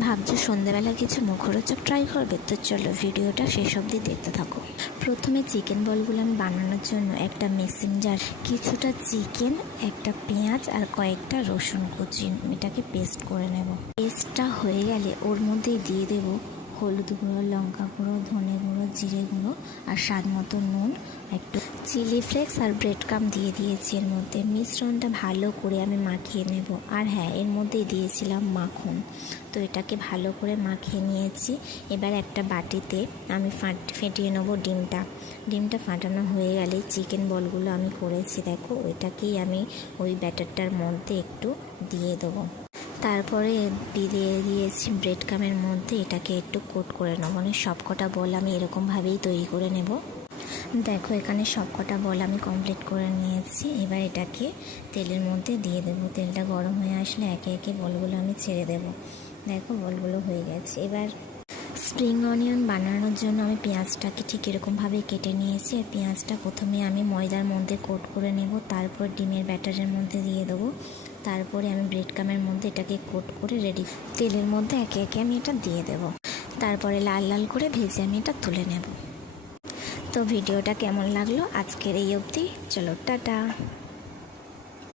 ভাবছো সন্ধ্যাবেলা কিছু মুখরোচক ট্রাই করবে? তো চলো ভিডিওটা শেষ অবধি দেখতে থাকো। প্রথমে চিকেন বলগুলো আমি বানানোর জন্য একটা মিক্সিং জার কিছুটা চিকেন, একটা পেঁয়াজ আর কয়েকটা রসুন কুচি এটাকে পেস্ট করে নেব। পেস্টটা হয়ে গেলে ওর মধ্যেই দিয়ে দেব হলুদ গুঁড়ো, লঙ্কা গুঁড়ো, ধনে গুঁড়ো, জিরে গুঁড়ো আর স্বাদ মতো নুন, একটু চিলি ফ্লেক্স আর ব্রেড ক্রাম্ব দিয়ে দিয়েছি। এর মধ্যে মিশ্রণটা ভালো করে আমি মাখিয়ে নেব। আর হ্যাঁ, এর মধ্যেই দিয়েছিলাম মাখন। তো এটাকে ভালো করে মাখিয়ে নিয়েছি। এবার একটা বাটিতে আমি ফেটিয়ে নেব ডিমটা ফাটানো হয়ে গেলে চিকেন বলগুলো আমি করেছি দেখো, ওইটাকেই আমি ওই ব্যাটারটার মধ্যে একটু দিয়ে দেবো। তারপরে দিয়ে দিয়েছি ব্রেড ক্রাম্বের মধ্যে, এটাকে একটু কোট করে নেব। মানে সবকটা বল আমি এরকমভাবেই তৈরি করে নেব। দেখো এখানে সবকটা বল আমি কমপ্লিট করে নিয়েছি। এবার এটাকে তেলের মধ্যে দিয়ে দেবো। তেলটা গরম হয়ে আসলে একে একে বলগুলো আমি ছেড়ে দেব। দেখো বলগুলো হয়ে গেছে। এবার স্প্রিং অনিয়ন বানানোর জন্য আমি পেঁয়াজটাকে ঠিক এরকমভাবেই কেটে নিয়েছি। আর পেঁয়াজটা প্রথমে আমি ময়দার মধ্যে কোট করে নেব, তারপর ডিমের ব্যাটারের মধ্যে দিয়ে দেবো, তারপরে আমি ব্রেড ক্রাম্বের মধ্যে এটাকে কোট করে রেডি তেলের মধ্যে একে একে আমি এটা দিয়ে দেব। তারপরে লাল লাল করে ভেজে আমি এটা তুলে নেব। তো ভিডিওটা কেমন লাগলো আজকের এই অবধি। চলো টাটা।